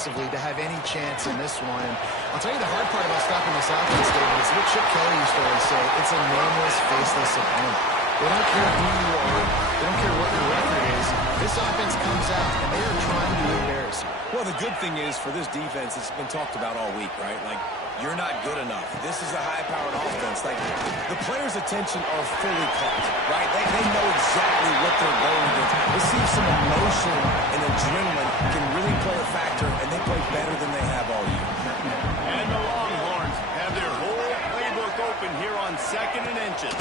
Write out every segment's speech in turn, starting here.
offensively to have any chance in this one. And I'll tell you the hard part about stopping this offense, David, is what Chip Kelly used to always say. It's a nameless, faceless opponent. They don't care who you are. They don't care what your record is. This offense comes out, and they are trying to embarrass you. Well, the good thing is for this defense, it's been talked about all week, right? Like, you're not good enough. This is a high-powered offense. Like, the players' attention are fully caught, right? They know exactly what they're going against. It seems some emotion and adrenaline can really play a factor, and they play better than they have all year. And the Longhorns have their whole playbook open here on 2nd and inches.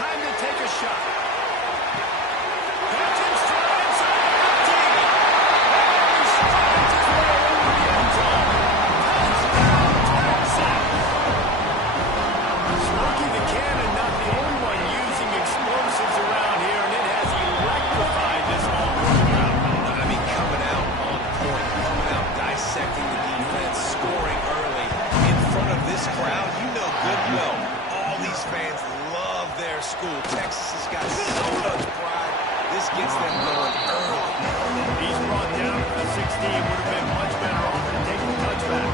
Time to take a shot. Catch and strike inside the 15. And he strides his way over the end zone. Touchdown, Texas. Smokey the Cannon, not the only one using explosives around here, and it has electrified this Longhorn crowd. I mean, coming out on point, coming out, dissecting the defense, scoring early in front of this crowd. You know good and well, all these fans love their school. Texas has got so much pride. This gets them going early. He's brought down at the 16. Would have been much better off to take the touchback.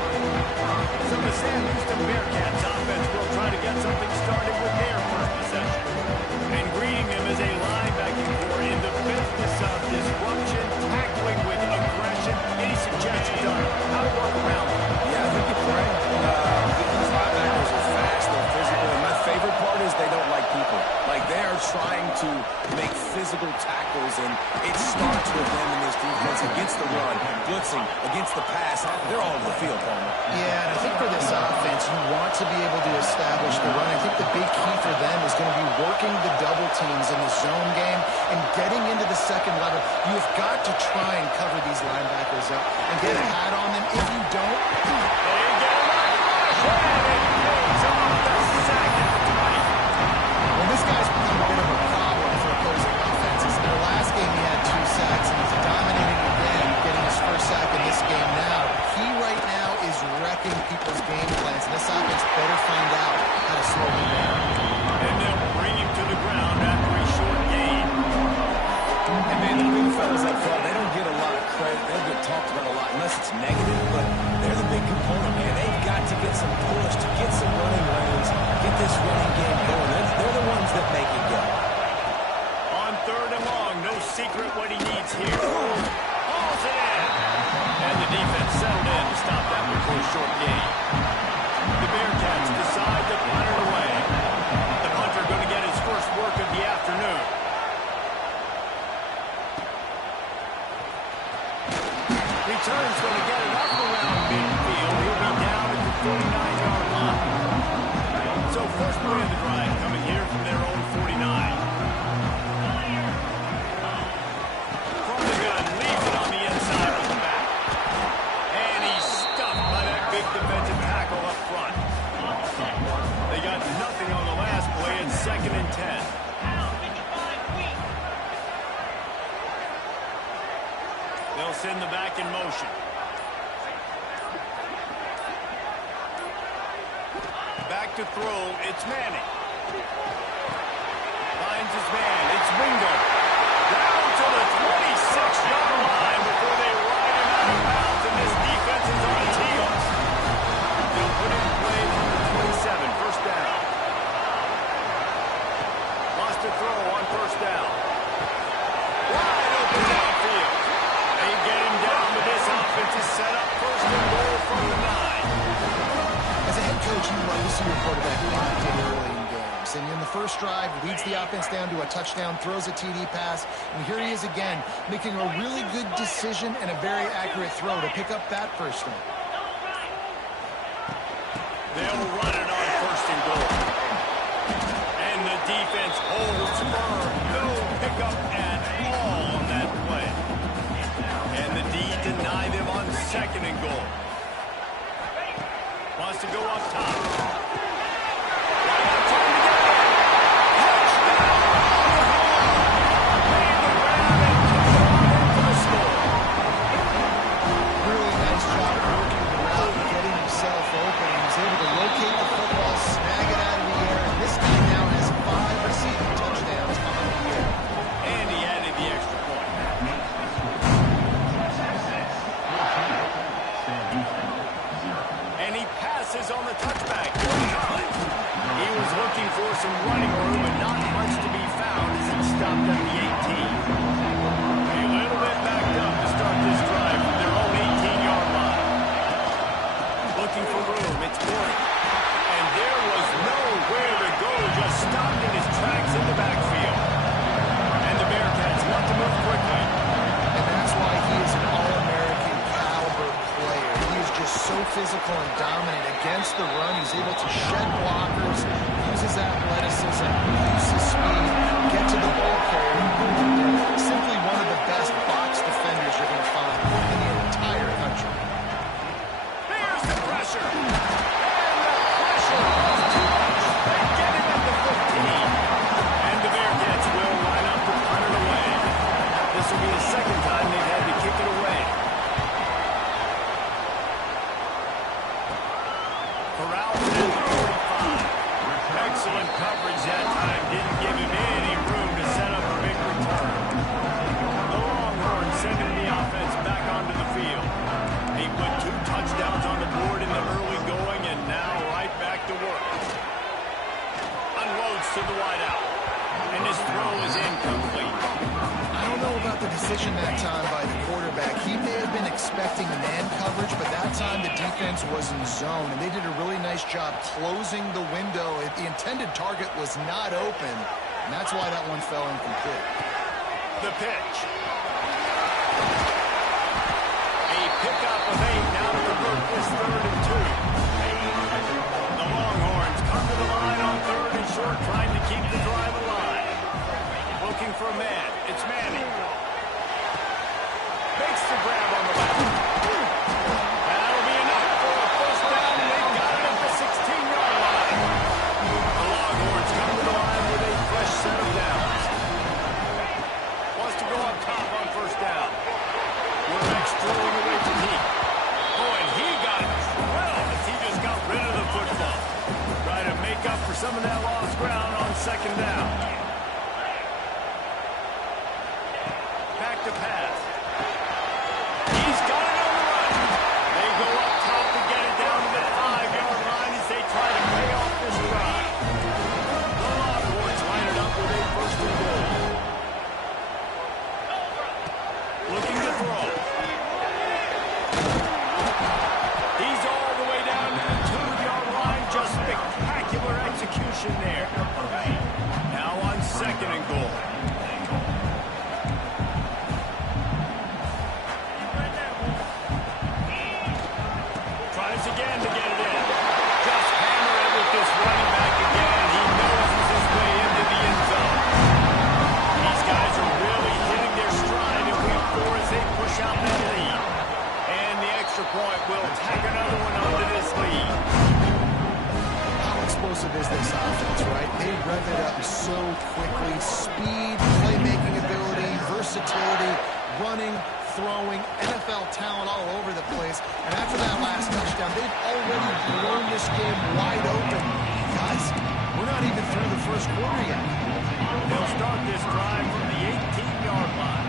So the Sam Houston Bearcats offense will try to get something started with their first possession. And greeting them as a linebacking core in the business of disruption, tackling with aggression. Any suggestions on how to work around them? Yeah, I think you're right. These linebackers are fast, they're physical, and my favorite part is they don't like people. Like, they are trying to make physical tackles, and it starts with them in this defense against the run, blitzing, against the pass. They're all over the field, Palmer. Yeah, and I think for this offense, you want to be able to establish the run. I think the big key for them is going to be working the double teams in the zone game and getting into the second level. You have got to try and cover these linebackers up and get a hat on them. If you don't, They get him up. And it goes on the second play. well, this guy's become a bit of a problem for opposing offenses. In their last game, he had 2 sacks, and he's dominating again, getting his first sack in this game now. He right now is wrecking people's game plans, and this offense better find out how to slow him down. And they'll bring him to the ground after a short gain. And man, the big fellas up front, they don't get a lot of credit. They don't get talked about a lot unless it's negative, but they're the big component, man. They've got to get some push, to get some running lanes, get this running game going. They're the ones that make it go. On 3rd and long, no secret what he needs here. Hauls it in. And the defense settled in to stop that before a short gain. The Bearcats decide to punt it away. The punter going to get his first work of the afternoon. Return's going to get it up around midfield. He'll be down at the 49-yard line. So first play of the drive coming here from their own 49. From the gun, leaves it on the inside of the back. And he's stuffed by that big defensive tackle up front. They got nothing on the last play. It's 2nd and 10. They'll send the back in motion. Back to throw. It's Manning. Finds his man. It's Ringo. Down to the 26-yard line before they ride him out of bounds, and this defense is on its heels. They'll put him in play from the 27. First down. Lost to throw on first down. Wide open downfield. They get him down, but this offense is set up 1st and goal from the 9. As a head coach, you love to see your quarterback locked in early in games. And in the first drive, leads the offense down to a touchdown, throws a TD pass, and here he is again, making a really good decision and a very accurate throw to pick up that first down. They'll run it on 1st and goal. And the defense holds firm. No pickup at all on that play. And the D deny them on 2nd and goal. Wants to go up top. Right on time to get it. Touchdown! Made the grab and converted for the score. Really nice job working the route and getting himself open. He was able to locate the football, snag it out of the air, and this guy now has 5 receiving touchdowns on the year. And he added the extra point. physical and dominant against the run. He's able to shed blockers, use his athleticism, use his speed, get to the ball carrier. Simply one of the best box defenders you're going to find in the entire country. There's the pressure. And the pressure was too much. They get it at the 15. And the Bearcats will line up to punt it away. This will be the second time they've had to kick it away. Corrals it at the 45. Excellent coverage that time. Didn't give him any room to set up a big return. The Longhorns sending the offense back onto the field. They put 2 touchdowns on the board in the early going, and now right back to work. Unloads to the wideout. And his throw is incomplete. I don't know about the decision that time by the quarterback. He may have been expecting man coverage, but that time the defense was in zone, and they did a really nice job closing the window. The intended target was not open, and that's why that one fell incomplete. The pitch. A pickup of 8 now to convert this 3rd and 2. The Longhorns come to the line on 3rd and short, trying to keep the drive alive. Looking for a man. It's Manning. Makes the grab on the left. That'll be enough for a first down, and they've got it at the 16-yard line. The Longhorns come to the line with a fresh set of downs. Wants to go up top on first down. Quarterback strolling away from Heat. Oh, and he got it well as he just got rid of the football. Try to make up for some of that lost ground on second down. Back to pass. He's got it on the run. They go up top to get it down to the 5-yard line as they try to pay off this drive. The Longhorns line it up with a first and goal. Looking to throw. He's all the way down to the 2-yard line. Just spectacular execution there. Now on second and goal. Tries again to get it in. Just hammer it with this running back again. He noses his way into the end zone. These guys are really hitting their stride in week 4 as they push out that lead. And the extra point will tack another one onto this lead. How explosive is this offense, right? They rev it up so quickly. Speed, playmaking ability, versatility, running, throwing, NFL talent all over the place. And after that last touchdown, they've already blown this game wide open. Guys, we're not even through the first quarter yet. They'll start this drive from the 18-yard line.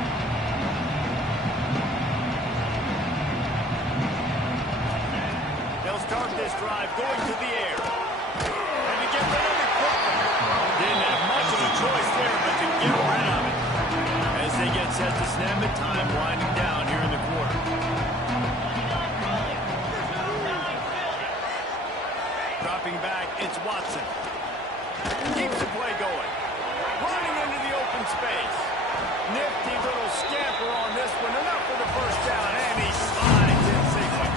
They'll start this drive going to the air. And to get rid of it quickly. Didn't have much of a choice there, but to get rid of it. As they get set to snap it, time winding down here in the quarter. Dropping back, it's Watson. Keeps the play going. Running into the open space. Nifty little scamper on this one. Enough for the first down, and he slides in safely.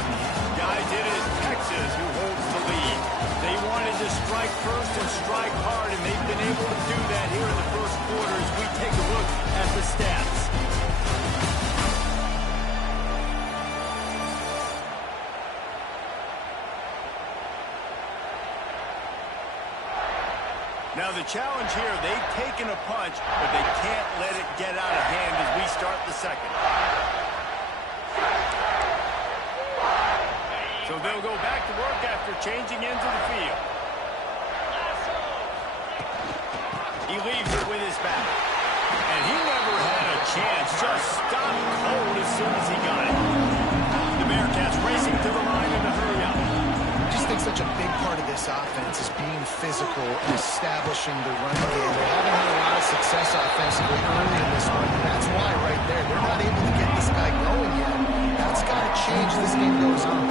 Guys, it is Texas who holds the lead. They wanted to strike first and strike hard, and they've been able to do that here in the first quarter as we take a look at the stats. Now the challenge here, they've taken a punch, but they can't let it get out of hand as we start the second. So they'll go back to work after changing into the field. He leaves it with his back. And he never had a chance, just stopped cold as soon as he got it. The Bearcats racing to the line in a hurry up. I just think such a big part of this offense is being physical and establishing the run game. They haven't had a lot of success offensively early in this one. That's why right there, they're not able to get this guy going yet. That's got to change as this game goes on.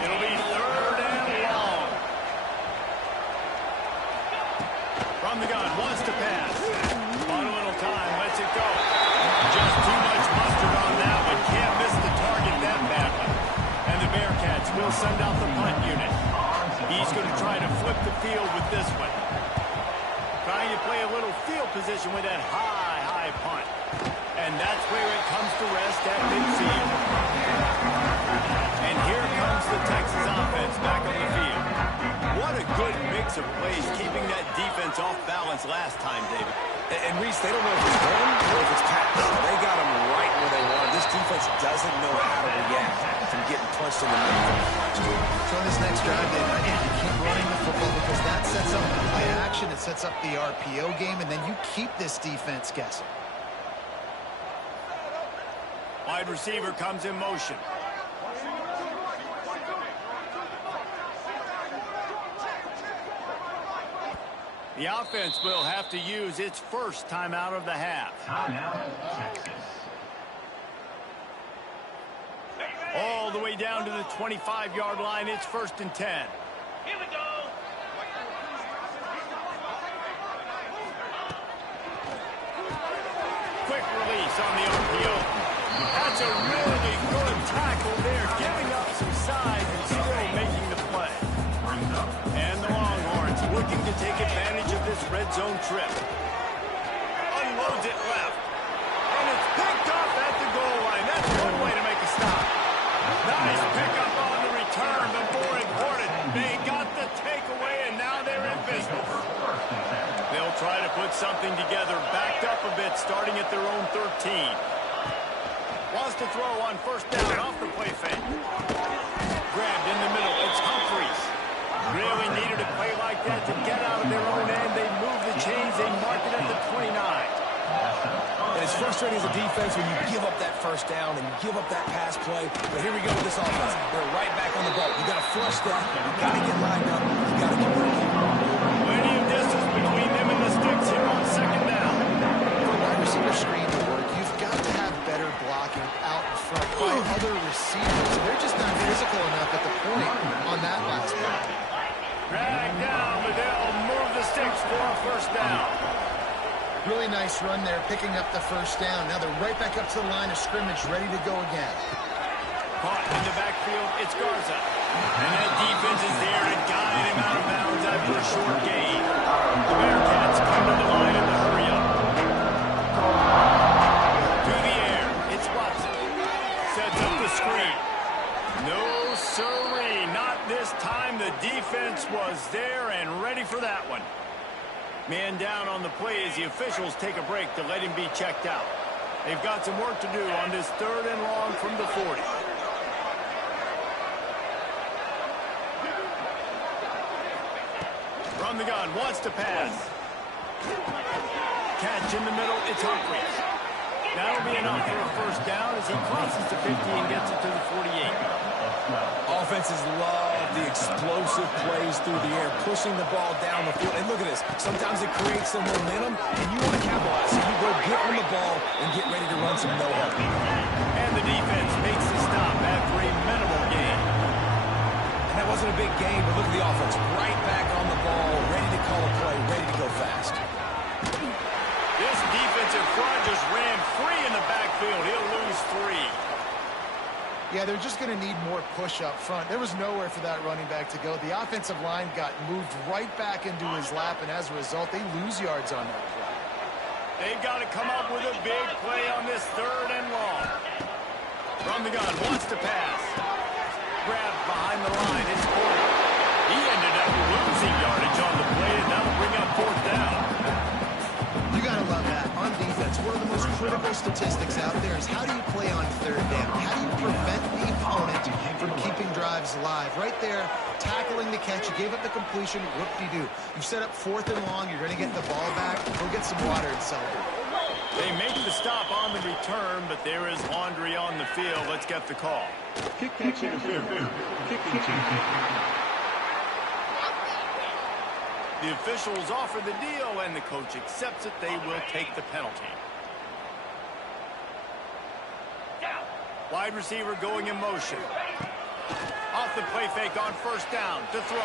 It'll be 3rd and long. From the gun, wants to pass. Bought a little time, lets it go. Just too much mustard on that one. Can't miss the target that badly. And the Bearcats will send out the position with that high punt. And that's where it comes to rest at midfield. And here comes the Texas offense back on the field. What a good mix of plays, keeping that defense off balance last time, David. And Reese, they don't know if it's run or if it's pass. They got them right where they want. This defense doesn't know how to react from getting punched in the middle. So in this next drive, David, again, you keep running the football because that sets up the play action, it sets up the RPO game, and then you keep this defense guessing. Wide receiver comes in motion. The offense will have to use its first timeout of the half. All the way down to the 25-yard line. It's 1st and 10. Here we go. Quick release on the RPO. That's a really good tackle there, giving up some size and still making the play. And the Longhorns looking to take advantage of this red zone trip. Unloads it left. And it's picked off at the goal line. That's one way to make a stop. Nice pickup on the return, but more important, they got the takeaway, and now they're in business. They'll try to put something together, backed up a bit, starting at their own 13. Wants to throw on 1st down off the play fake. Grabbed in the middle. It's Humphries. Really needed a play like that to get out of their own end. They move the chains. They mark it at the 29. And it's frustrating as a defense when you give up that 1st down and you give up that pass play. But here we go with this offense. They're right back on the ball. You got to flush that. You got to get lined up. You got to communicate. Plenty of distance between them and the sticks here on 2nd down. For a wide receiver screen to work, you've got to have better blocking out in front by other receivers. They're just not physical enough at the point on that last play. Drag down, but they'll move the sticks for a 1st down. Really nice run there, picking up the 1st down. Now they're right back up to the line of scrimmage, ready to go again. Caught in the backfield, it's Garza. And that defense is there to guide him out of bounds after a short gain. The Bearcats come to the line in the hurry up. To the air, it's Watson. Sets up the screen. No siree, not this time. The defense was there and ready for that one. Man down on the play as the officials take a break to let him be checked out. They've got some work to do on this 3rd and long from the 40. From the gun, wants to pass. Catch in the middle, it's Humphries. That'll be enough for a 1st down as he crosses the 50 and gets it to the 48. Offenses love the explosive plays through the air, pushing the ball down the field. And look at this. Sometimes it creates some momentum, and you want to capitalize. So you go get on the ball and get ready to run some no-huddle. And the defense makes the stop after a minimal gain. And that wasn't a big game, but look at the offense. Right back on the ball, ready to call a play, ready to go fast. This defensive front just ran free in the backfield. He'll lose 3. Yeah, they're just going to need more push up front. There was nowhere for that running back to go. The offensive line got moved right back into his lap, and as a result, they lose yards on that play. They've got to come up with a big play on this 3rd and long. From the gun, wants to pass. Grabbed behind the line, it's Porter. He ended up losing yardage on the play, and that'll bring up 4th down. You got to love that. On defense, one of the most critical statistics out there is how do you play on 3rd down? How do you prevent the opponent from keeping drives alive? Right there, tackling the catch. You gave up the completion. Whoop-de-doo. You set up 4th and long. You're going to get the ball back. Go get some water and celebrate. They make the stop on the return, but there is laundry on the field. Let's get the call. Kick catch interference. Kick interference. The officials offer the deal, and the coach accepts it. They will take the penalty. Wide receiver going in motion. Off the play fake on 1st down to throw.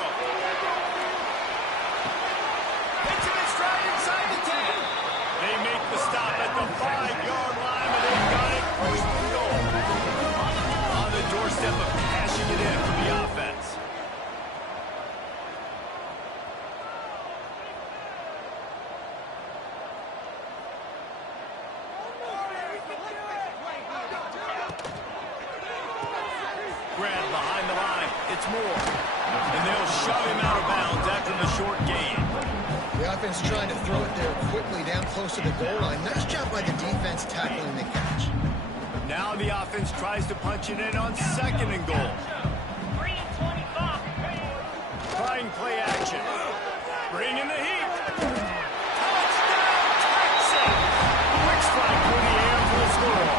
Hits it in stride inside the 10. They make the stop at the 5-yard line, but they've got it 1st and goal. On the doorstep of cashing it in for the offense. grab behind the line. It's Moore. And they'll shove him out of bounds after the short gain. The offense trying to throw it there quickly down close to the goal line. Nice job by the defense tackling the catch. Now the offense tries to punch it in on 2nd and goal. Trying play action. Bring in the heat. Touchdown, Texas! Quick strike through the air for the score.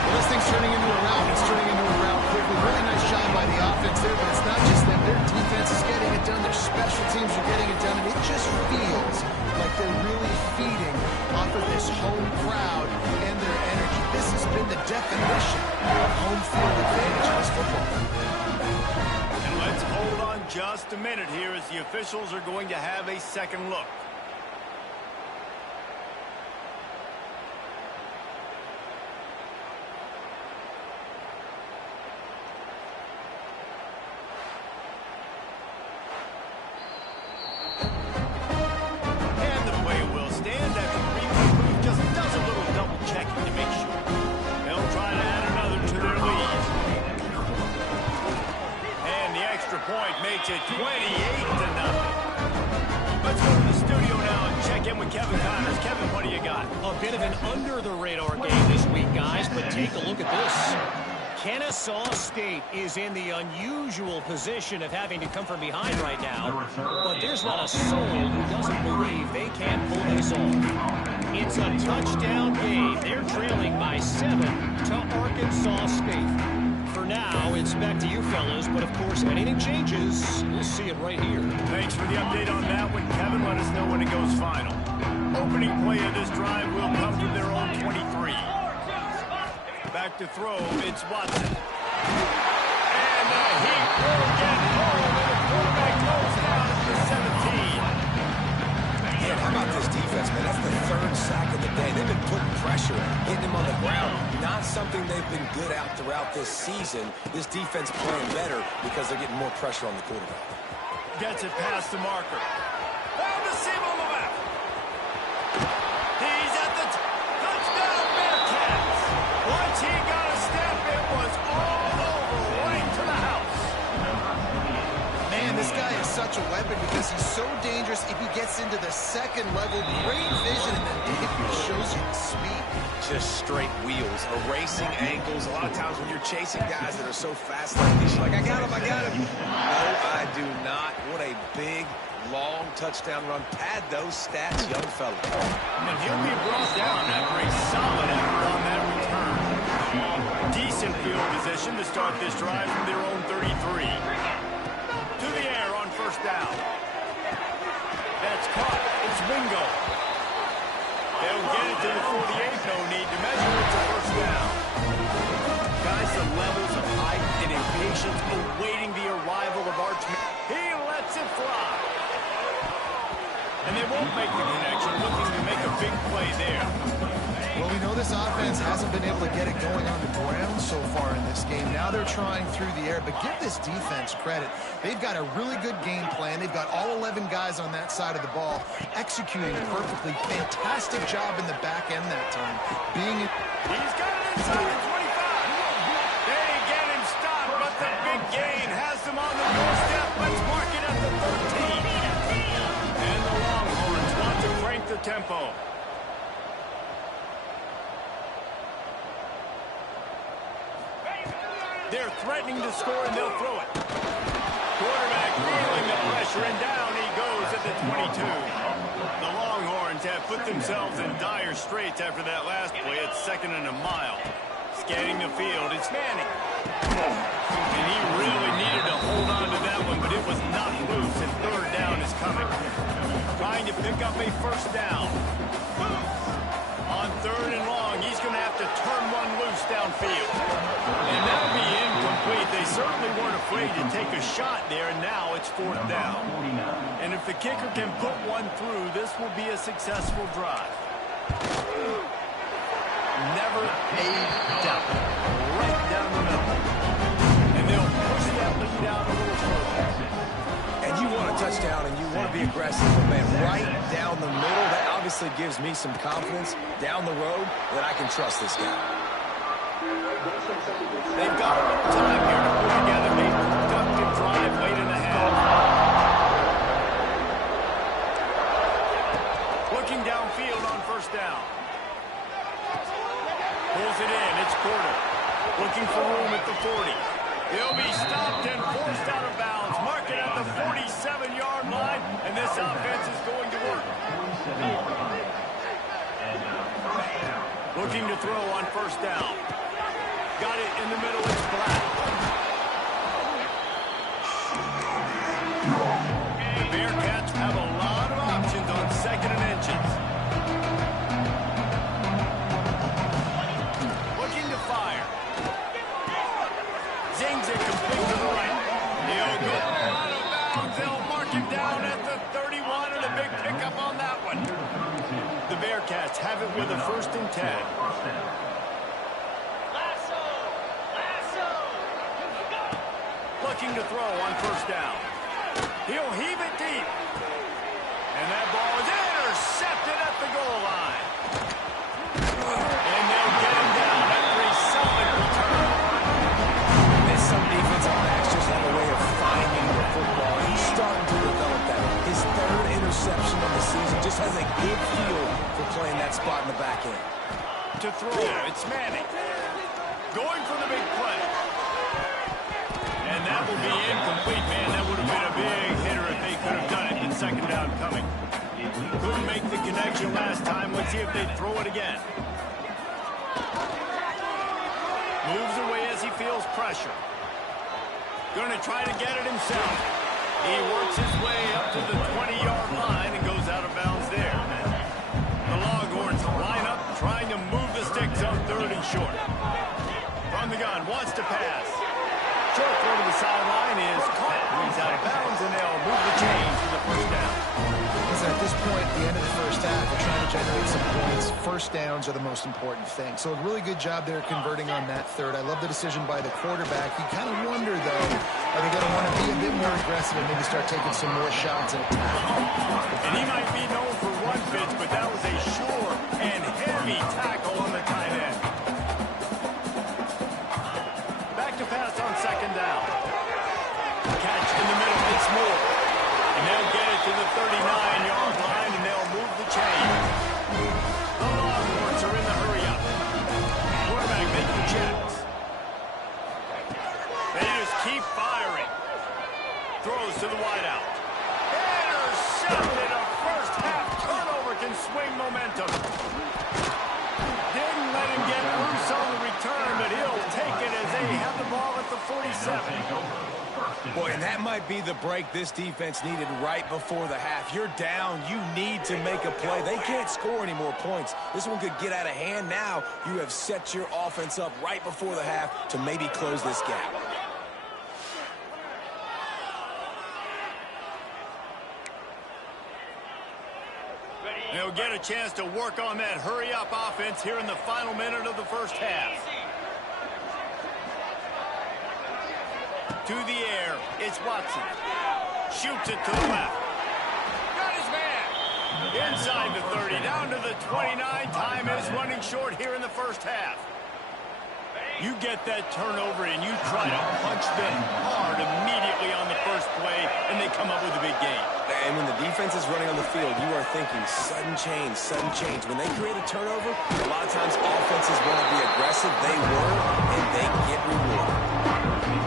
Well, this thing's turning into a rout. It's turning into a rout quickly. Really nice job by the offense there, but it's not just them. Their defense is getting it done. Their special teams are getting it done. And it just feels like they're really feeding off of this home crowd and their energy. This has been the definition of home field advantage in this football. And let's hold on just a minute here as the officials are going to have a second look. And the play will stand after the replay booth just does a little double checking to make sure. They'll try to add another to their lead. And the extra point makes it 28-0. Let's go to the studio now and check in with Kevin Connors. Kevin, what do you got? A bit of an under-the-radar game this week, guys, but take a look at this. Kennesaw State is in the unusual position of having to come from behind right now, but there's not a soul who doesn't believe they can pull this off. It's a touchdown game. They're trailing by 7 to Arkansas State. For now, it's back to you fellas, but of course, anything changes, we'll see it right here. Thanks for the update on that one, Kevin. Let us know when it goes final. Opening play of this drive will come from their own 23. Back to throw, it's Watson. And the Heat will get home, and the quarterback goes down at the 17. Man, how about this defense, man? That's the 3rd sack of the day. They've been putting pressure, hitting him on the ground. Not something they've been good at throughout this season. This defense playing better because they're getting more pressure on the quarterback. Gets it past the marker. Found the seam on the left. He's at the touchdown, Bearcats. Once he got a step, it was all over, right to the house. Man, this guy is such a weapon because he's so dangerous if he gets into the 2nd level. Great vision, and then it shows you the speed. Just straight wheels, erasing ankles. A lot of times when you're chasing guys that are so fast like this, you're like, I got him, I got him. No, I do not. What a big, long touchdown run. Pad those stats, young fella. And he'll be brought down after a solid effort on that return. Decent field position to start this drive from their own 33. To the air on 1st down. That's caught. It's Wingo. They'll get it to the 48. No need to measure it to 1st down. Guys, the levels of hype and impatience awaiting the arrival of Archman. He lets it fly. And they won't make the connection, looking to make a big play there. Well, we know this offense hasn't been able to get it going on the ground so far in this game. Now they're trying through the air, but give this defense credit. They've got a really good game plan. They've got all 11 guys on that side of the ball executing perfectly. Fantastic job in the back end that time. He's got it inside the 25. They get him stopped, but the big gain has them on the doorstep. Let's mark it at the 13. And the Longhorns want to crank the tempo. They're threatening to score, and they'll throw it. Quarterback feeling the pressure, and down he goes at the 22. The Longhorns have put themselves in dire straits after that last play. It's 2nd and a mile. Scanning the field, it's Manning. And he really needed to hold on to that one, but it was not loose, and 3rd down is coming. Trying to pick up a 1st down. On 3rd and long, he's going to have to turn one loose downfield. And that'll be incomplete. They certainly weren't afraid to take a shot there, and now it's 4th down. And if the kicker can put one through, this will be a successful drive. Never a doubt. Right down the middle. And they'll push that lead out a little further. And you want a touchdown and you want to be aggressive, but man, right down the middle, that obviously gives me some confidence down the road that I can trust this guy. They've got a little time here to put together a productive drive late in the half. Looking downfield on first down. Pulls it in. It's Porter. Looking for room at the 40. He'll be stopped and forced out of bounds. Mark it at the 47-yard line, and this offense is going to work. Looking to throw on first down. Got it in the middle. It's Black. The Bearcats have a lot of options on second and inches. Looking to fire. Zings it complete to the right. He'll go out of bounds. They'll mark him down at the 31, and a big pickup on that one. The Bearcats have it with a 1st and 10. Looking to throw on first down. He'll heave it deep. And that ball is intercepted at the goal line. And they'll get him down after a solid return. There's some defensive backs just have a way of finding the football. He's starting to develop that. His 3rd interception of the season just has a good feel for playing that spot in the back end. To throw, it's Manning. Going for the big play. And that will be incomplete. Man, that would have been a big hitter if they could have done it in 2nd down coming. Couldn't make the connection last time. Let's see if they throw it again. Moves away as he feels pressure. Going to try to get it himself. He works his way up to the 20-yard line and goes out of bounds there. The Longhorns line up, trying to move the sticks on 3rd and short. From the gun, wants to pass. Short throw to the sideline is caught. He's out of bounds, and they'll move the chains for the 1st down. Listen, at this point, at the end of the 1st half, they're trying to generate some points. 1st downs are the most important thing. So a really good job there converting on that 3rd. I love the decision by the quarterback. You kind of wonder, though, are they going to want to be a bit more aggressive and maybe start taking some more shots and attack? And he might be known for one pitch, but that was a sure and heavy tackle on the tight end. Back to pass on 2nd down. Catch in the middle, it's Moore. And they'll get it to the 39-yard line, and they'll move the chains. The Longhorns are in the hurry-up. Quarterback making the checks. They just keep firing. Throws to the wideout. Intercepted. A first-half turnover can swing momentum. Didn't let him get loose on the return, but he'll take it as they have the ball at the 47. Boy, and that might be the break this defense needed right before the half. You're down. You need to make a play. They can't score any more points. This one could get out of hand now. You have set your offense up right before the half to maybe close this gap. They'll get a chance to work on that hurry-up offense here in the final minute of the 1st half. To the air, it's Watson. Shoots it to the left. Got his man. Inside the 30, down to the 29. Time is running short here in the 1st half. You get that turnover and you try to punch them hard immediately on the 1st play, and they come up with a big gain. And when the defense is running on the field, you are thinking sudden change, sudden change. When they create a turnover, a lot of times offenses want to be aggressive. They were, and they get rewarded.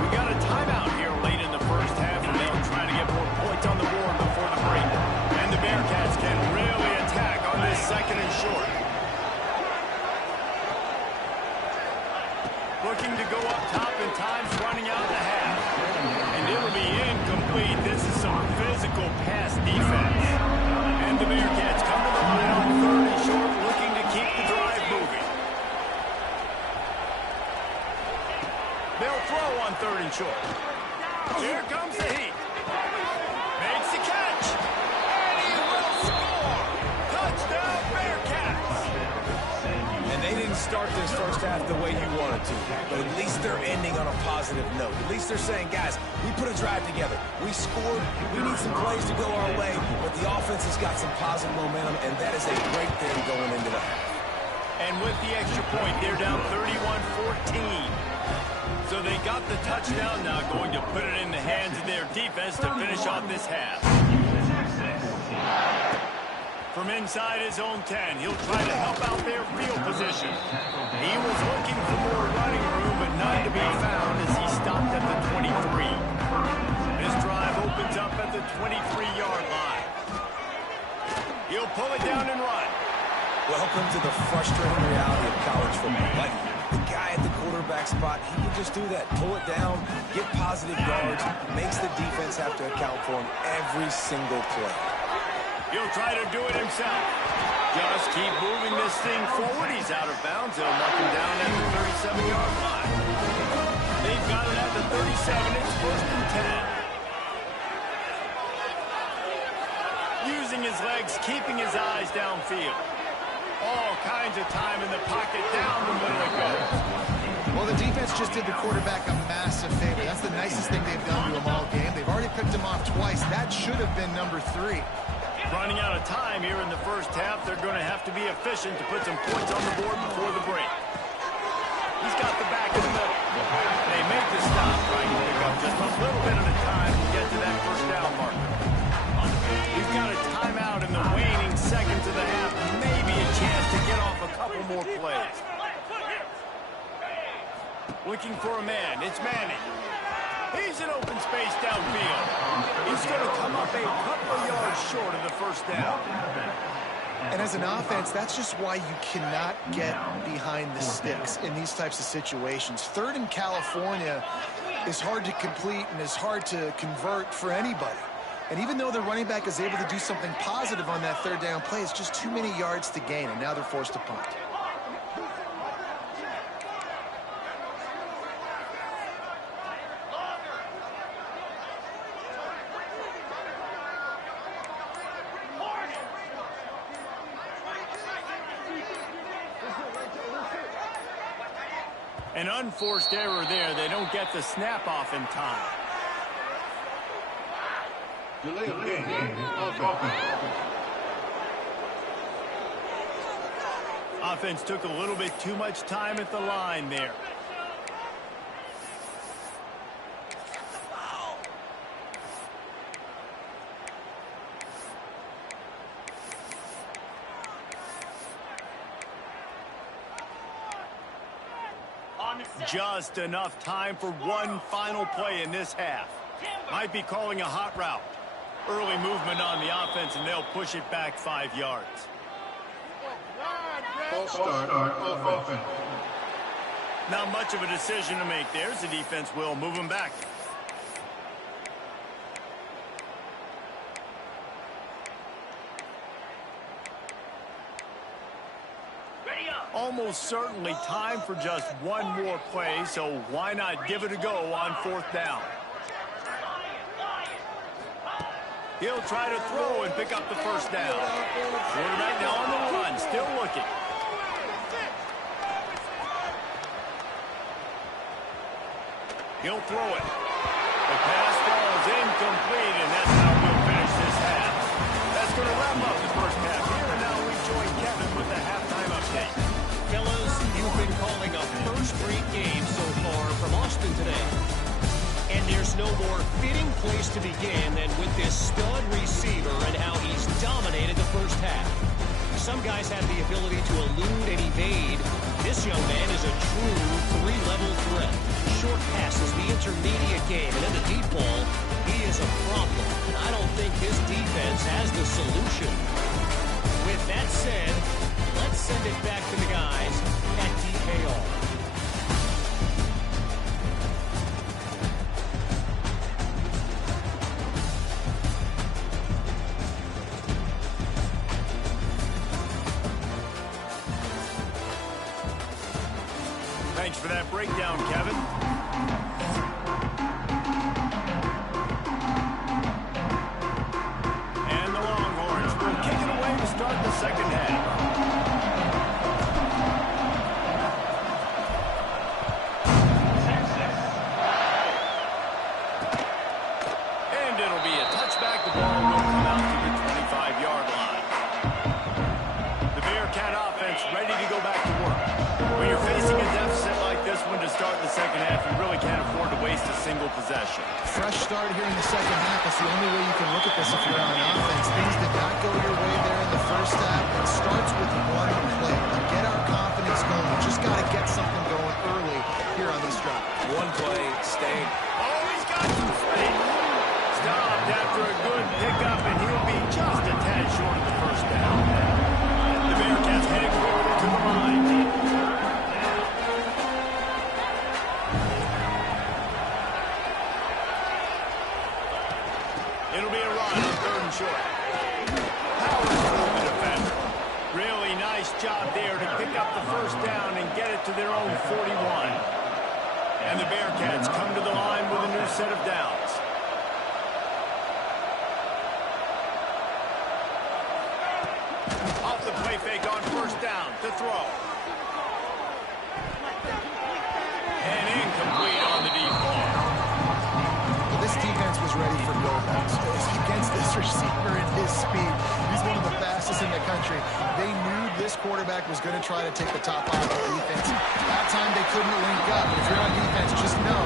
We got a timeout here late in the 1st half, and they'll try to get more points on the board before the break. And the Bearcats can really attack on this 2nd and short. Looking to go up top, and time's running out the half. And it'll be incomplete. This is some physical pass defense. And the Bearcats come to the line on 3rd and short, looking to keep the drive moving. They'll throw on 3rd and short. Here comes the heat. Makes the catch. And he will score. Touchdown, Bearcats. And they didn't start this 1st half the way you wanted to, but at least they're ending on a positive note. At least they're saying, guys, we put a drive together. We scored. We need some plays to go our way, but the offense has got some positive momentum, and that is a great thing going into the half. And with the extra point, they're down 31-14. So they got the touchdown, now going to put it in the hands of their defense to finish off this half. From inside his own 10, he'll try to help out their field position. He was looking for more running room, but none to be found as he stopped at the 23. This drive opens up at the 23-yard line. He'll pull it down and run. Welcome to the frustrating reality of college football. Like, the guy at the quarterback spot, he can just do that. Pull it down, get positive yards, makes the defense have to account for him every single play. He'll try to do it himself. Just keep moving this thing forward. He's out of bounds. They'll knock him down at the 37-yard line. They've got it at the 37. It's 1st and 10. Using his legs, keeping his eyes downfield. All kinds of time in the pocket, down the middle it goes. Well, the defense just did the quarterback a massive favor. That's the nicest thing they've done to him all game. They've already picked him off twice. That should have been number 3. Running out of time here in the first half, they're going to have to be efficient to put some points on the board before the break. He's got the back in the middle. They make the stop, trying to pick up just a little bit at a time to get to that first down marker. He's got a timeout in the waning seconds of the half. Maybe a chance to get off a couple more plays. Looking for a man. It's Manning. He's in open space downfield. He's going to come up a couple of yards short of the first down. And as an offense, that's just why you cannot get behind the sticks in these types of situations. 3rd in California is hard to complete and is hard to convert for anybody. And even though the running back is able to do something positive on that 3rd down play, it's just too many yards to gain, and now they're forced to punt. An unforced error there. They don't get the snap off in time. Delay of game. Offense. Offense took a little bit too much time at the line there. Just enough time for one final play in this half. Might be calling a hot route. Early movement on the offense, and they'll push it back 5 yards. False start on offense. Not much of a decision to make there. The defense will move him back. Almost certainly time for just one more play, so why not give it a go on 4th down? He'll try to throw and pick up the first down. Quarterback now on the run, still looking. He'll throw it. The pass falls incomplete, and that's how we'll finish this half. That's going to wrap up the first half here, and now we join Kevin with the halftime update. Fellas, you've been calling a first-rate game so far from Austin today. And there's no more fitting place to begin than with this stud receiver and how he's dominated the first half. Some guys have the ability to elude and evade. This young man is a true 3-level threat. Short passes, the intermediate game, and in the deep ball, he is a problem. And I don't think this defense has the solution. With that said, let's send it back to the guys at DKR. Thanks for that breakdown, Kevin. And the Longhorns will kick it away to start the second half. And it'll be a touchback. The ball will come out to the 25-yard line. The Bearcats Bearcat offense ready to go back to work. When you're facing a deficit like this one to start the second half, you really can't afford to waste a single possession. Fresh start here in the second half. That's the only way you can look at this if you're on offense. Things did not go your way there in the first half. It starts with one play. To get our confidence going, we just got to get something going early here on this drive. One play, stay. Oh, he's got some space. Stopped after a good pickup, and he'll be just a tad short of the first down. The Bearcats heading forward to the line. It'll be a run on third and short. Powers through the defender. Really nice job there to pick up the first down and get it to their own 41. And the Bearcats come to the line with a new set of downs. Off the play fake on first down to throw. And incomplete on the deep ball. Well, this defense was ready for go-backs. Against this receiver and his speed, he's one of the fastest in the country. They knew this quarterback was going to try to take the top off the defense. That time they couldn't link up. If you're on defense, just know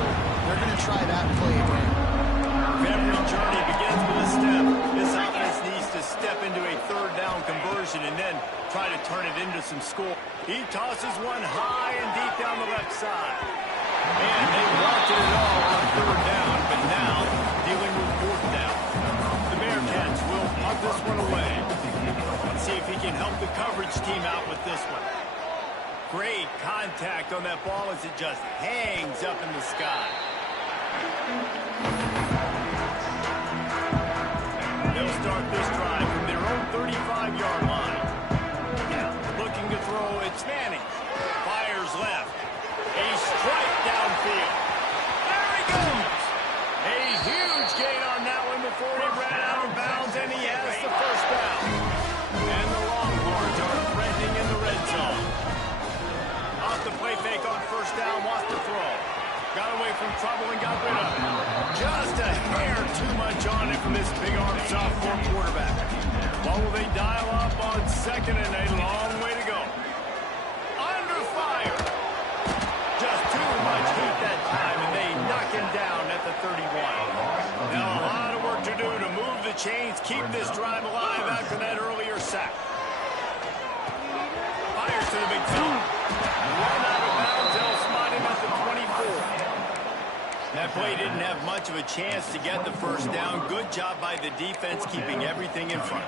they're going to try that play again. Every journey begins with a step. This offense needs to step into a third down conversion and then try to turn it into some score. He tosses one high and deep down the left side. And they wanted it all on third down, but now dealing with fourth down. The Bearcats will punt this one away. Let's see if he can help the coverage team out with this one. Great contact on that ball as it just hangs up in the sky. They'll start this drive from their own 35-yard line. Looking to throw, it's Manning. Fires left. A strike downfield. There he goes. A huge gain on that one before he ran out of bounds, and he has the first down. And the Longhorns are threatening in the red zone. Off the play fake on first down, wants to throw. Got away from trouble and got rid of it. Just a hair too much on it from this big-armed sophomore quarterback. What will they dial up on second and a long way to go? Under fire. Just too much heat that time, and they knock him down at the 31. Now a lot of work to do to move the chains, keep this drive alive after that earlier sack. Fires to the big fella. Run out of bounds, they'll spot him at the 24. That play didn't have much of a chance to get the first down. Good job by the defense keeping everything in front.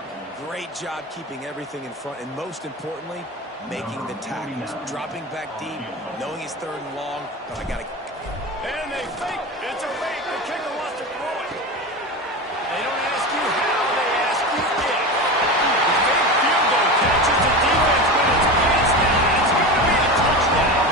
Great job keeping everything in front, and most importantly, making the tackles. Dropping back deep, knowing it's third and long, but I got to... And they fake. It's a fake. The kicker wants to throw it. They don't ask you how, they ask you if. The fake field goal catches the defense with its pants down, and it's going to be a touchdown.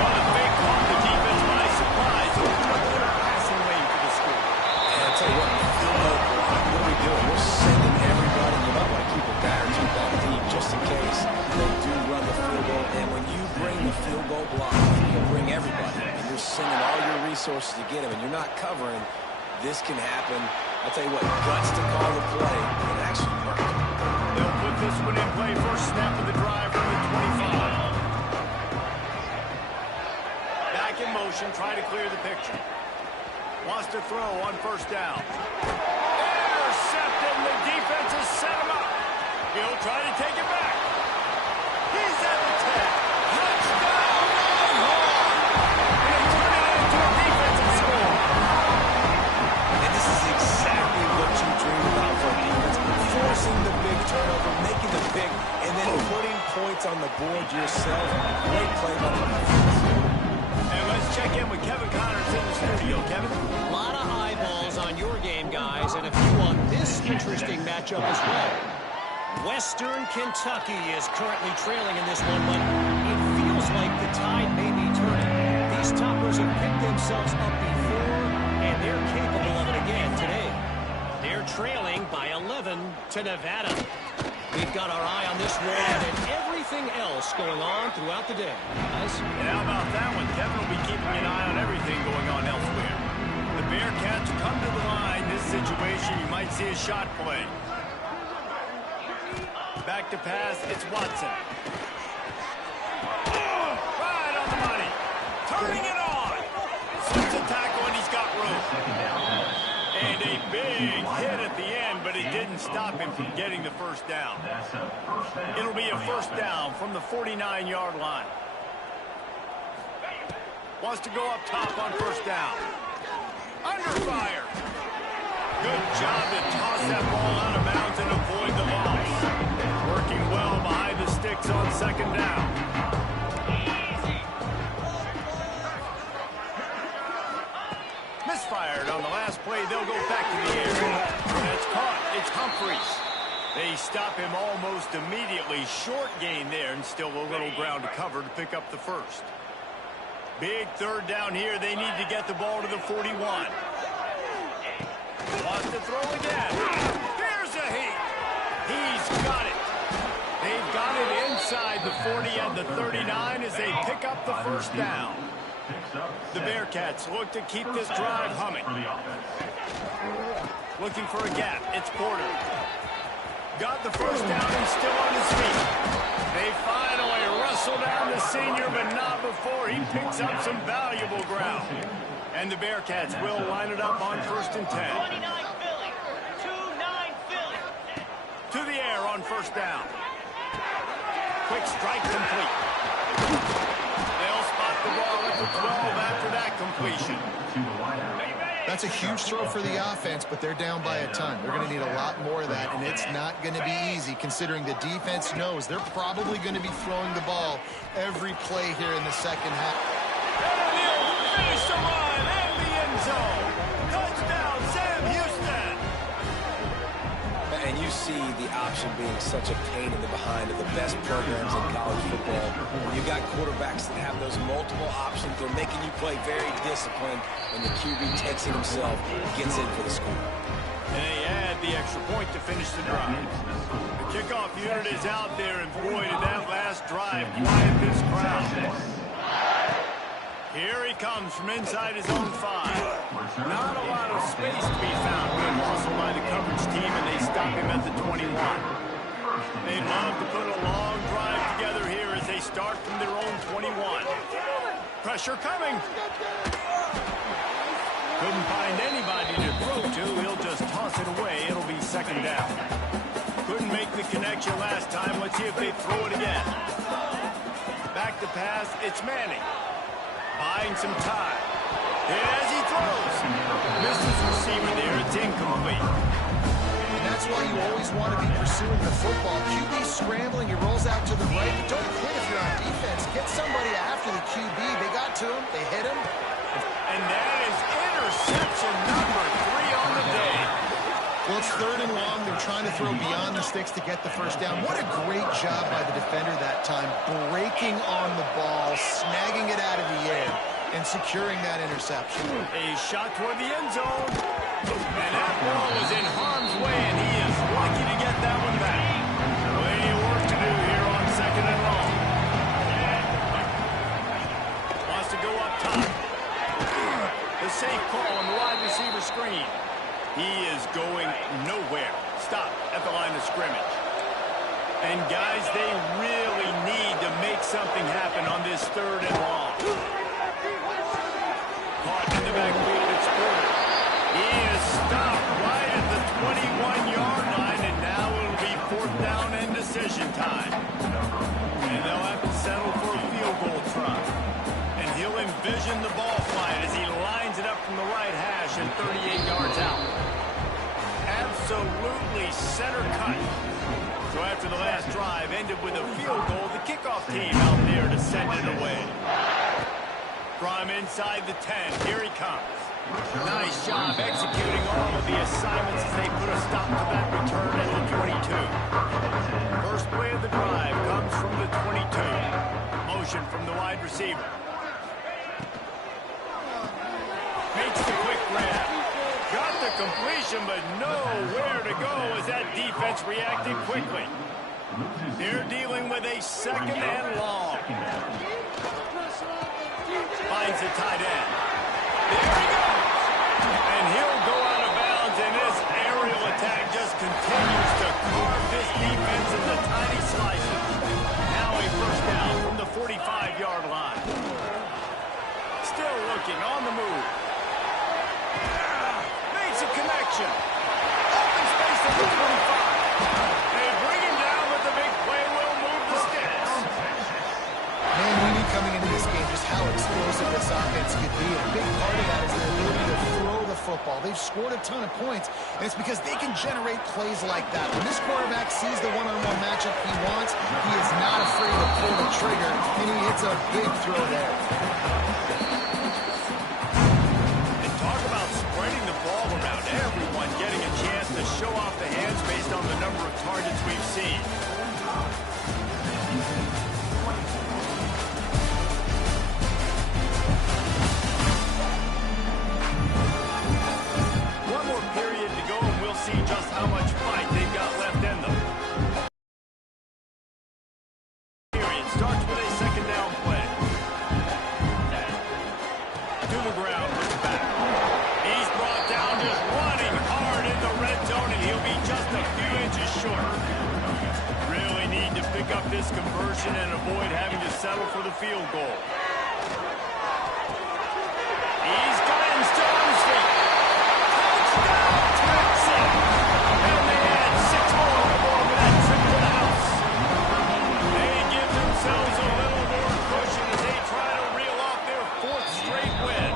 Well, the fake caught the defense by surprise, so it's a good passing lane for the score. And I'll tell you what, what are we doing? We're sending everybody. You might want to keep a guy or two back deep just in case they do run the field goal. And when you bring the field goal block, you bring everybody. And you're sending all your resources to get him, and you're not covering. This can happen. I'll tell you what, guts to call the play. It actually worked. They'll put this one in play. First snap of the drive from the 25. Back in motion, try to clear the picture. Wants to throw on first down. Intercepted, and the defense has set him up. He'll try to take it back. He's at the 10. Touchdown, Longhorns! And they turn it into a defensive score. And this is exactly what you dream about for a defense. Forcing the big turnover, making the pick, and then putting points on the board yourself. Great play by the defense. And let's check in with Kevin Connors in the studio. Kevin? A lot of eyeballs on your game, guys, and a few on this interesting matchup as well. Western Kentucky is currently trailing in this one, but it feels like the tide may be turning. These toppers have picked themselves up before, and they're capable of it again today. They're trailing by 11 to Nevada. We've got our eye on this one and everything else going on throughout the day. Guys? And how about that one? Kevin will be keeping an eye on everything going on elsewhere. The Bearcats come to the line. This situation, you might see a shot play. Back to pass, it's Watson. Right on the money. Turning it on. Slips a tackle and he's got room. And a big hit at the end, but it didn't stop him from getting the first down. It'll be a first down from the 49-yard line. Wants to go up top on first down. Under fire. Good job to toss that ball out of bounds and avoid the loss. Working well behind the sticks on second down. Misfired on the last play. They'll go back to the air. That's caught. It's Humphries. They stop him almost immediately. Short gain there and still a little ground to cover to pick up the first. Big third down here. They need to get the ball to the 41. Wants to throw again. Here's a heat. He's got it. They've got it inside the 40 and the 39 as they pick up the first down. The Bearcats look to keep this drive humming. Looking for a gap. It's Porter. Got the first down and still on his feet. They finally wrestle down the senior, but not before he picks up some valuable ground. And the Bearcats will line it up on first and 10. 29 Philly. 2-9 Philly. To the air on first down. Quick strike complete. They'll spot the ball at the 12 after that completion. That's a huge throw for the offense, but they're down by a ton. They're going to need a lot more of that, and it's not going to be easy considering the defense knows they're probably going to be throwing the ball every play here in the second half. And he'll finish the run in the end zone. Touchdown, Sam Houston. And you see the option being such a pain in the behind of the best programs in college football. When you got quarterbacks that have those multiple options, they're making you play very disciplined, and the QB takes it himself, gets in for the score. And they add the extra point to finish the drive. The kickoff unit is out there, and boy, did that last drive quiet this crowd. Here he comes from inside his own 5. Not a lot of space to be found being hustled by the coverage team, and they stop him at the 21. They love to put a long drive together here as they start from their own 21. Pressure coming. Couldn't find anybody to throw to. He'll just toss it away. It'll be second down. Couldn't make the connection last time. Let's see if they throw it again. Back to pass. It's Manning. Buying some time. And as he throws, misses receiver there. It's incomplete. And that's why you always want to be pursuing the football. QB scrambling, he rolls out to the right. But don't quit if you're on defense. Get somebody after the QB. They got to him. They hit him. And that is interception number 3 on the day. Well, it's third and long. They're trying to throw beyond the sticks to get the first down. What a great job by the defender that time, breaking on the ball, snagging it out of the air, and securing that interception. A shot toward the end zone. And that ball was in harm's way, and he is lucky to get that one back. Plenty of work to do here on second and long. Wants to go up top. The safe call on the wide receiver screen. He is going nowhere. Stop at the line of scrimmage. And guys, they really need to make something happen on this third and long. Caught in the backfield, it's Porter. He is stopped right at the 21-yard line, and now it'll be fourth down and decision time. And they'll have to settle for a field goal try. And he'll envision the ball flying as he lines it up from the right hash and 38 yards out. Absolutely center cut. So after the last drive ended with a field goal, the kickoff team out there to send it away. From inside the 10, here he comes. Nice job executing all of the assignments as they put a stop to that return at the 22. First play of the drive comes from the 22. Motion from the wide receiver. Makes the quick grab. Got the completion, but nowhere to go as that defense reacted quickly. They're dealing with a second and long. Finds the tight end. There he goes. And he'll go out of bounds, and this aerial tag just continues to carve this defense into tiny slices. Now a first down from the 45-yard line. Still looking on the move. Makes a connection. Open space at the 25. They bring him down, but the big play will move the sticks. Man, we knew coming into this game just how explosive this offense could be. A big part of that is their ability to throw the football. They've scored a ton of points, and it's because they can generate plays like that. When this quarterback sees the one-on-one matchup he wants, he is not afraid to pull the trigger, and he hits a big throw there. And talk about spreading the ball around. Everyone getting a chance to show off the hands based on the number of targets we've seen. One more period to go, and we'll see just how much fight they've got left in them. Period starts with a second down play. To the ground with the back. He's brought down just running hard in the red zone, and he'll be just a few inches short. Really need to pick up this conversion and avoid having to settle for the field goal. He's got him still on his feet. Touchdown, Texas! And they add 6 more with that trip to the house. They give themselves a little more cushion as they try to reel off their 4th straight win.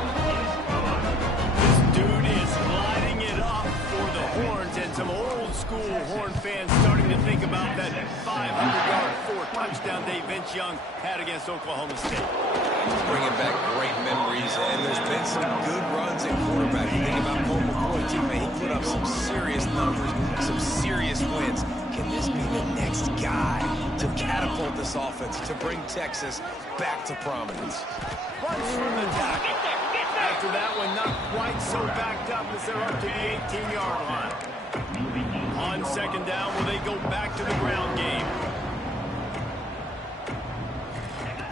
This dude is lighting it up for the Horns, and some old-school Horn fans starting to think about that 500-yard 4-touchdown day Vince Young had against Oklahoma State. Bringing back great memories, and there's been some good runs at quarterback. You think about Cole McCoy, too, man. He put up some serious numbers, some serious wins. Can this be the next guy to catapult this offense, to bring Texas back to prominence? Runs from the tackle. After that one, not quite so backed up as they're up to the 18-yard line. On second down, will they go back to the ground game?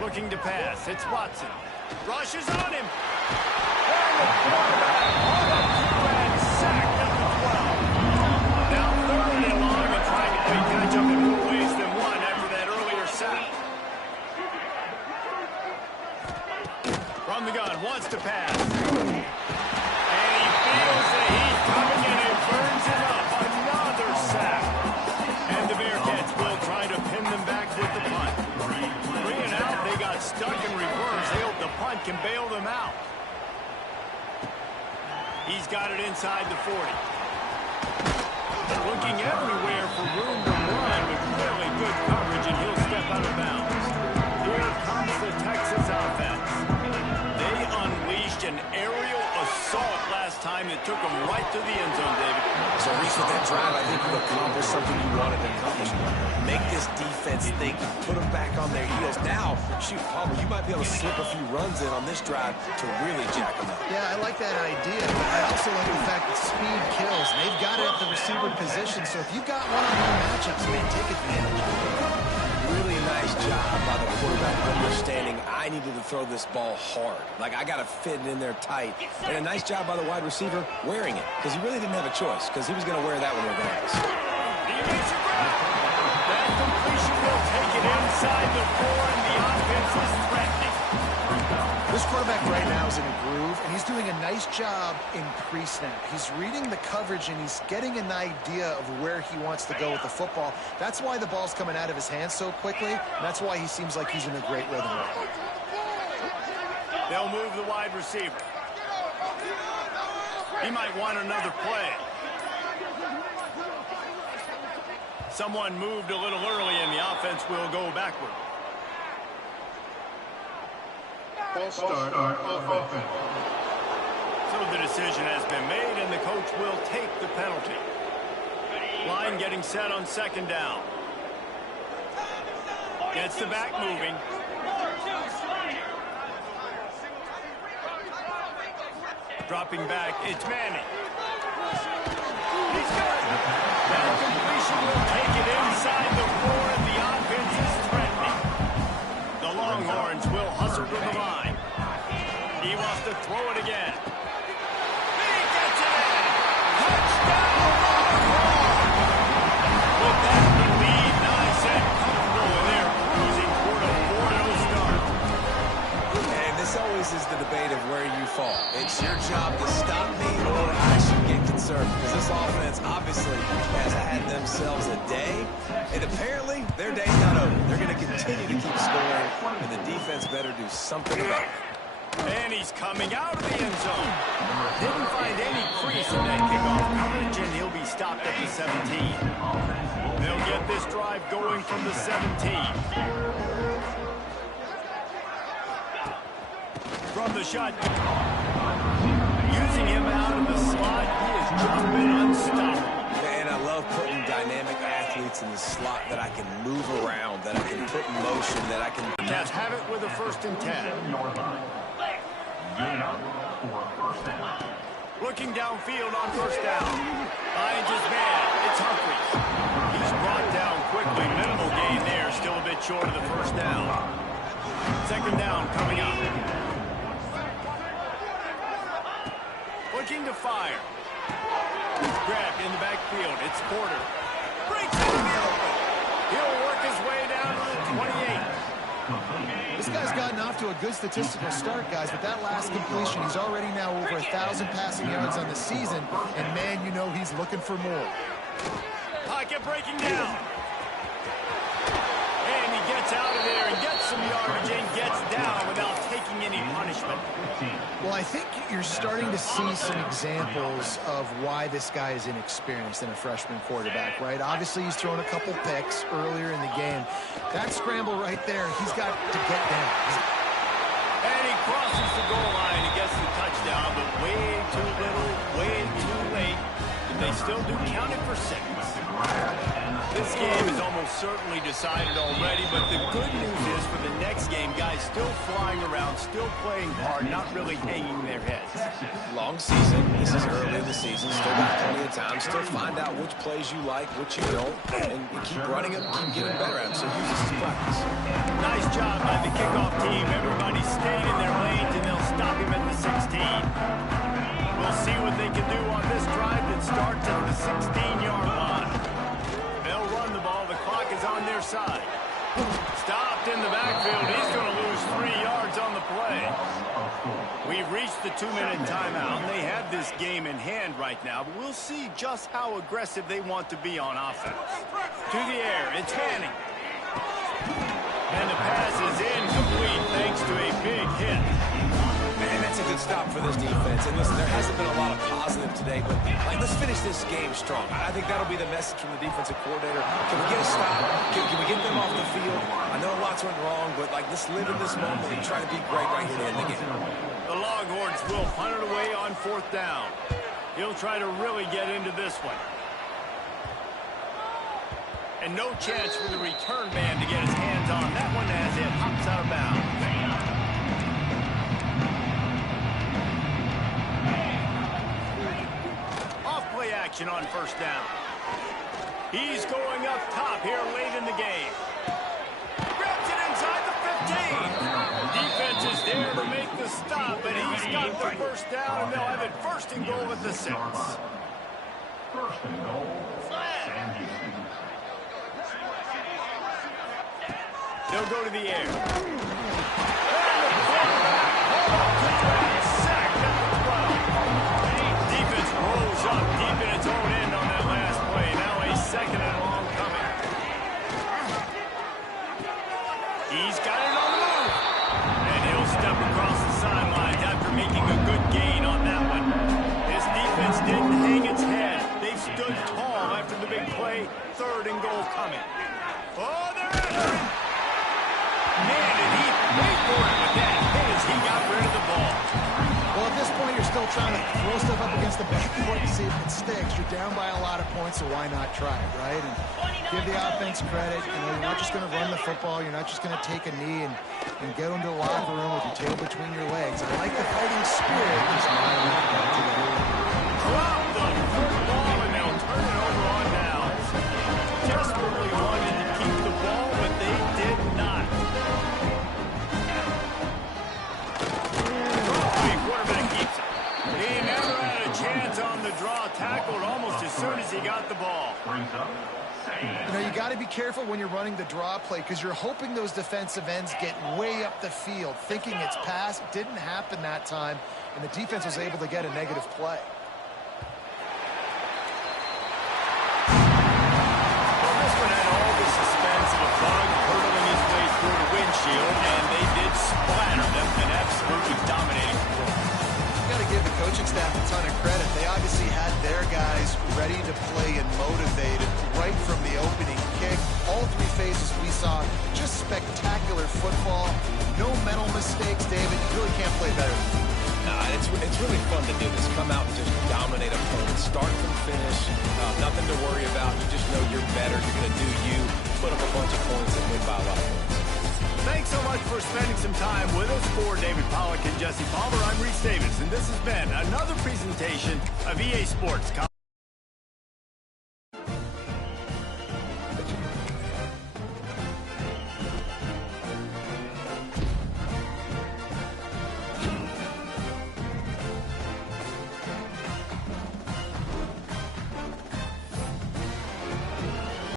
Looking to pass. It's Watson. Rushes on him. And the quarterback on the through and sacked at the 12. Now third and long and trying to play catch up in more ways than one after that earlier sack. From the gun, wants to pass. And he feels the heat coming and it burns it up. Another sack. And the Bearcats will try to pin them back with the punt. Bring it out. They got stuck in reverse. They hope the punt can bail them out. He's got it inside the 40. Looking everywhere for room to run with really good coverage, and he'll step out of bounds. Here comes the Texas offense. They unleashed an aerial assault last time that took them right to the end zone, David. So, Reese, with that drive, I think you accomplished something you wanted to accomplish. Make this defense think, put them back on their heels. Now, shoot, Palmer, you might be able to slip a few runs in on this drive to really jack them up. Yeah, I like that idea, but I also like the fact that speed kills. And they've got it at the receiver position, so if you've got one-on-one matchups, man, take advantage. Really nice job by the quarterback understanding I needed to throw this ball hard. Like, I got to fit it in there tight. And a nice job by the wide receiver wearing it, because he really didn't have a choice, because he was going to wear that one regardless. That completion will take it inside the 4, and the offense is threatening. This quarterback right now is in a groove, and he's doing a nice job in pre-snap. He's reading the coverage, and he's getting an idea of where he wants to go with the football. That's why the ball's coming out of his hands so quickly, and that's why he seems like he's in a great rhythm. They'll move the wide receiver. He might want another play. Someone moved a little early, and the offense will go backward. False start offense. So the decision has been made, and the coach will take the penalty. Line getting set on second down. Gets the back moving. Dropping back, it's Manning. He's got it. That completion will take it inside the 4, and the offense is threatening. The Longhorns will hustle to the line. He wants to throw it again. He gets it in. Touchdown, Longhorns! fall. It's your job to stop me or I should get concerned because this offense obviously has had themselves a day, and apparently their day's not over. They're going to continue to keep scoring, and the defense better do something about it. And he's coming out of the end zone. Didn't find any crease in that kickoff coverage, and he'll be stopped at the 17. They'll get this drive going from the 17. From the shotgun. Using him out of the slot, he has just been unstoppable. And I love putting dynamic athletes in the slot that I can move around, that I can put in motion, that I can... Cats have it with a 1st and 10. Looking downfield on 1st down. Finds his man. It's Humphries. He's brought down quickly. Minimal gain there. Still a bit short of the 1st down. 2nd down coming up. Looking to fire. He's grabbed in the backfield. It's Porter. Breaks into the open. He'll work his way down to the 28. This guy's gotten off to a good statistical start, guys, but that last completion, he's already now over 1,000 passing yards on the season, and man, you know he's looking for more. Pocket breaking down. And he gets out of there and gets some yardage and gets down without taking any punishment. Well, I think you're starting to see some examples of why this guy is inexperienced in a freshman quarterback, right? Obviously, he's thrown a couple picks earlier in the game. That scramble right there, he's got to get down. And he crosses the goal line and gets the touchdown, but way too little, way too late. And they still do count it for 6. This game is almost certainly decided already, but the good news is for the next game, guys still flying around, still playing hard, not really hanging their heads. Long season. This is early in the season. Still got plenty of time. Still find out which plays you like, which you don't, and keep running them, keep getting better at them. So use this as practice. Nice job by the kickoff team. Everybody stayed in their lanes, and they'll stop him at the 16. We'll see what they can do on this drive that starts at the 16-yard line. They'll run the ball. The clock is on their side. Stopped in the backfield. He's going to lose 3 yards on the play. We've reached the 2-minute timeout, and they have this game in hand right now, but we'll see just how aggressive they want to be on offense. To the air, it's Manning. And the pass is incomplete thanks to a big hit. Man, that's a good stop for this defense. And listen, there hasn't been a lot of positive today, but let's finish this game strong. I think that'll be the message from the defensive coordinator. Can we get a stop? Can we get them off the field? I know lots went wrong, but let's live in this moment and try to be great right here to end the game. The Longhorns will punt it away on 4th down. He'll try to really get into this one. And no chance for the return man to get his hands on that one as it hops out of bounds. Off-play action on 1st down. He's going up top here late in the game. Grabs it inside the 15. Defense is there to make the stop, but he's got the 1st down, and they'll have it 1st and goal at the 6. 1st and goal. San Diego. They'll go to the air. And the quarterback, sacked at the 12. Defense rolls up deep in its own end on that last play. Now a 2nd and long coming. He's got it on the move. And he'll step across the sidelines after making a good gain on that one. This defense didn't hang its head. They stood tall after the big play. 3rd and goal coming. Oh, they're in. Man, did he wait for it with that hit as he got rid of the ball. Well, at this point, you're still trying to throw stuff up against the backboard and see if it sticks. You're down by a lot of points, so why not try it, right? And give the offense credit. You know, you're not just going to run the football. You're not just going to take a knee and get into the locker room with your tail between your legs. I like the fighting spirit. Just not enough today. Drop the 3rd ball, and they'll turn it over on downs. Desperately wanted to keep the ball, but they did not. Quarterback keeps it. He never had a chance on the draw. Tackled almost as soon as he got the ball. Brings up 2nd You know, you got to be careful when you're running the draw play because you're hoping those defensive ends get way up the field, thinking it's pass. Didn't happen that time, and the defense was able to get a negative play. Well, this one had all the suspense of a bug hurtling his way through the windshield, and they did splatter them and absolutely dominating the role. You got to give the coaching staff a ton of credit. They obviously had their guys ready to play and motivated right from the opening kick. All three phases we saw just spectacular football. No mental mistakes, David. You really can't play better than that. It's really fun to do this. Come out and just dominate opponents, start from finish. Nothing to worry about. You just know you're better. You're going to do you. Put up a bunch of points and win by a lot of points. Thanks so much for spending some time with us. For David Pollack and Jesse Palmer, I'm Reese Davis, and this has been another presentation of EA Sports.